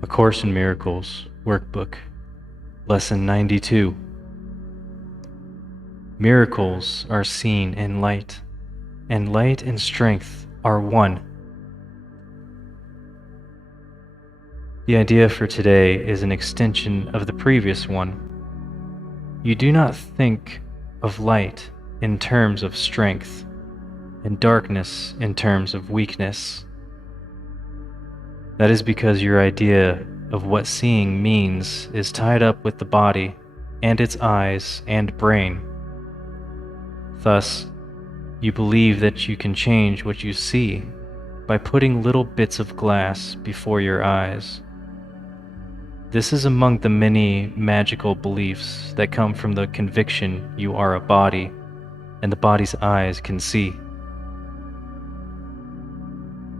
A Course in Miracles, Workbook, Lesson 92. Miracles are seen in light, and light and strength are one. The idea for today is an extension of the previous one. You do not think of light in terms of strength, and darkness in terms of weakness. That is because your idea of what seeing means is tied up with the body and its eyes and brain. Thus, you believe that you can change what you see by putting little bits of glass before your eyes. This is among the many magical beliefs that come from the conviction you are a body and the body's eyes can see.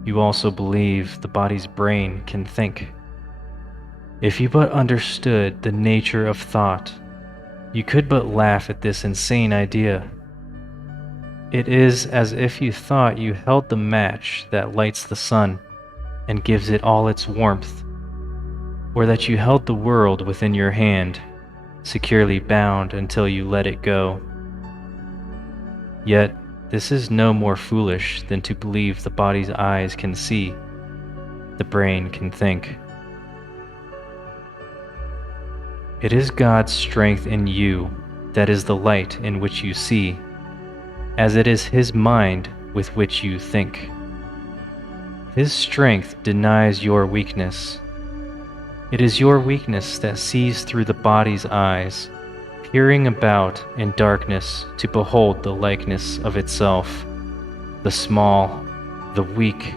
You also believe the body's brain can think. If you but understood the nature of thought, you could but laugh at this insane idea. It is as if you thought you held the match that lights the sun and gives it all its warmth, or that you held the world within your hand, securely bound until you let it go. Yet, this is no more foolish than to believe the body's eyes can see, the brain can think. It is God's strength in you that is the light in which you see, as it is His mind with which you think. His strength denies your weakness. It is your weakness that sees through the body's eyes, peering about in darkness to behold the likeness of itself, the small, the weak,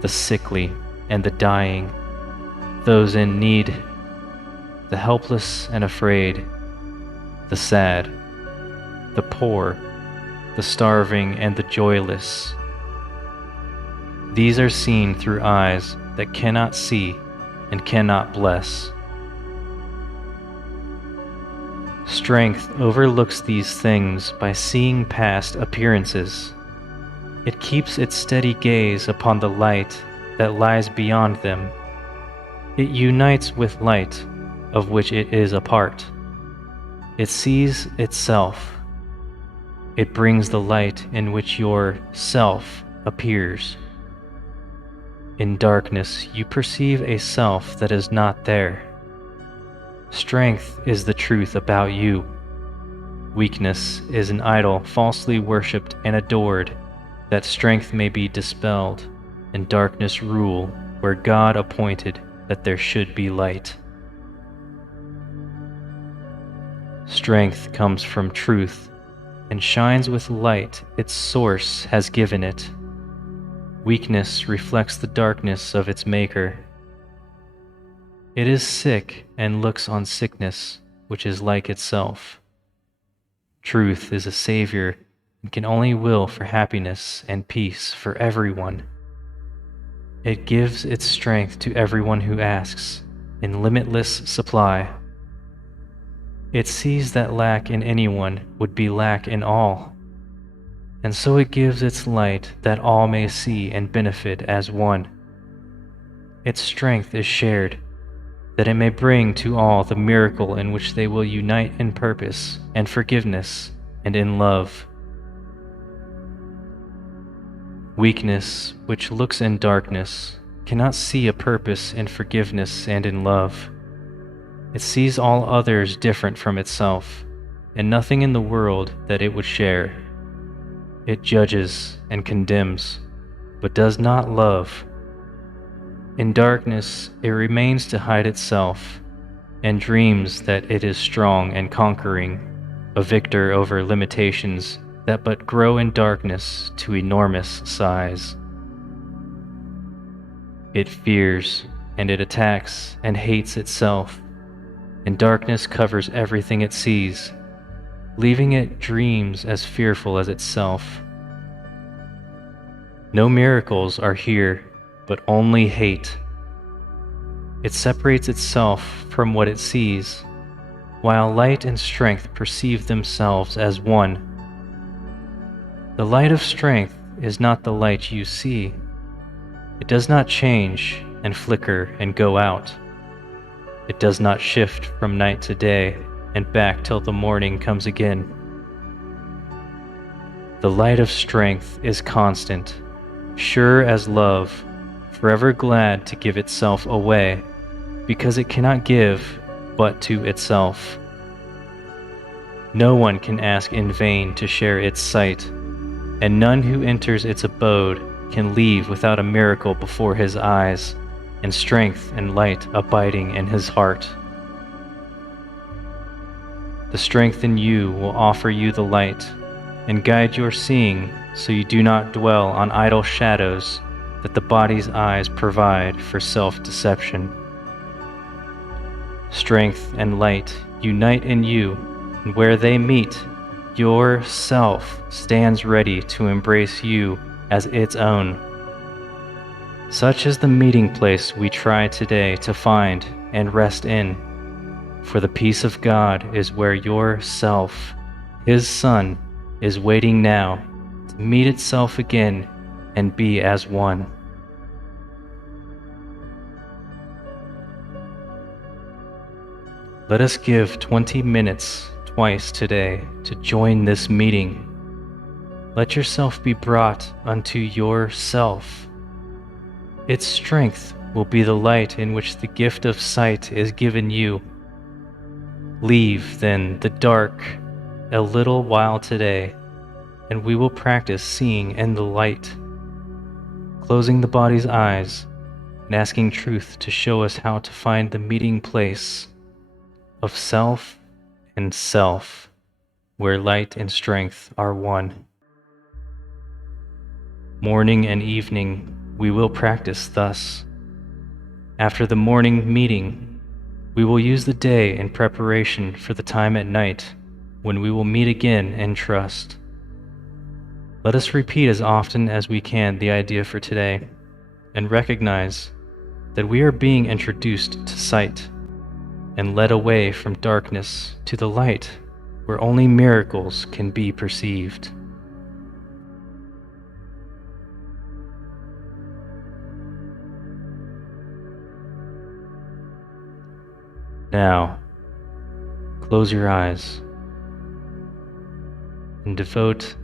the sickly, and the dying, those in need, the helpless and afraid, the sad, the poor, the starving, and the joyless. These are seen through eyes that cannot see and cannot bless. Strength overlooks these things by seeing past appearances. It keeps its steady gaze upon the light that lies beyond them. It unites with light, of which it is a part. It sees itself. It brings the light in which your self appears. In darkness, you perceive a self that is not there. Strength is the truth about you. Weakness is an idol falsely worshipped and adored, that strength may be dispelled and darkness rule where God appointed that there should be light. Strength comes from truth and shines with light its source has given it. Weakness reflects the darkness of its maker. It is sick and looks on sickness, which is like itself. Truth is a savior and can only will for happiness and peace for everyone. It gives its strength to everyone who asks, in limitless supply. It sees that lack in anyone would be lack in all, and so it gives its light that all may see and benefit as one. Its strength is shared, that it may bring to all the miracle in which they will unite in purpose and forgiveness and in love. Weakness, which looks in darkness, cannot see a purpose in forgiveness and in love. It sees all others different from itself, and nothing in the world that it would share. It judges and condemns, but does not love. In darkness, it remains to hide itself, and dreams that it is strong and conquering, a victor over limitations that but grow in darkness to enormous size. It fears, and it attacks and hates itself, and darkness covers everything it sees, leaving it dreams as fearful as itself. No miracles are here, but only hate. It separates itself from what it sees, while light and strength perceive themselves as one. The light of strength is not the light you see. It does not change, and flicker and go out. It does not shift from night to day and back till the morning comes again. The light of strength is constant, sure as love, forever glad to give itself away, because it cannot give but to itself. No one can ask in vain to share its sight, and none who enters its abode can leave without a miracle before his eyes, and strength and light abiding in his heart. The strength in you will offer you the light, and guide your seeing so you do not dwell on idle shadows that the body's eyes provide for self-deception. Strength and light unite in you, and where they meet, your self stands ready to embrace you as its own. Such is the meeting place we try today to find and rest in, for the peace of God is where your self, His Son, is waiting now to meet itself again and be as one. Let us give 20 minutes twice today to join this meeting. Let yourself be brought unto yourself. Its strength will be the light in which the gift of sight is given you. Leave, then, the dark a little while today, and we will practice seeing in the light, closing the body's eyes and asking truth to show us how to find the meeting place of self and self, where light and strength are one. Morning and evening we will practice thus. After the morning meeting, we will use the day in preparation for the time at night when we will meet again in trust. Let us repeat as often as we can the idea for today, and recognize that we are being introduced to sight and led away from darkness to the light where only miracles can be perceived. Now, close your eyes and devote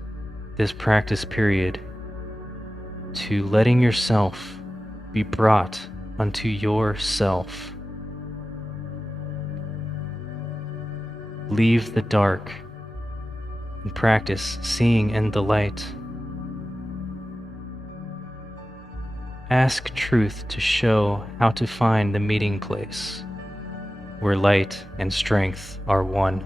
this practice period to letting yourself be brought unto yourself. Leave the dark and practice seeing in the light. Ask truth to show how to find the meeting place where light and strength are one.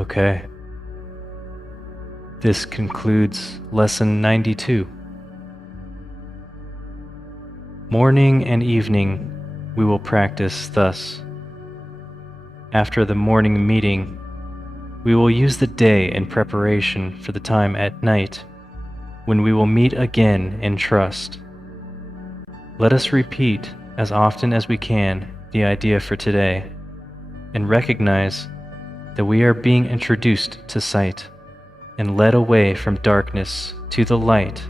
Okay. This concludes Lesson 92. Morning and evening we will practice thus. After the morning meeting, we will use the day in preparation for the time at night, when we will meet again in trust. Let us repeat as often as we can the idea for today, and recognize that we are being introduced to sight and led away from darkness to the light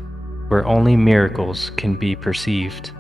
where only miracles can be perceived.